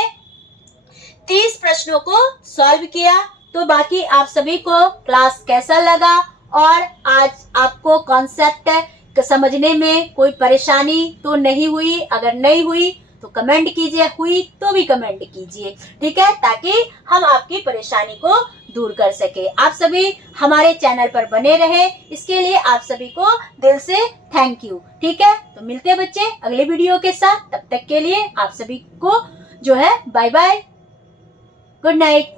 30 प्रश्नों को सॉल्व किया। तो बाकी आप सभी को क्लास कैसा लगा और आज आपको कॉन्सेप्ट समझने में कोई परेशानी तो नहीं हुई? अगर नहीं हुई तो कमेंट कीजिए, हुई तो भी कमेंट कीजिए। ठीक है, ताकि हम आपकी परेशानी को दूर कर सके। आप सभी हमारे चैनल पर बने रहे, इसके लिए आप सभी को दिल से थैंक यू। ठीक है, तो मिलते हैं बच्चे अगले वीडियो के साथ। तब तक के लिए आप सभी को जो है बाय बाय, गुड नाइट।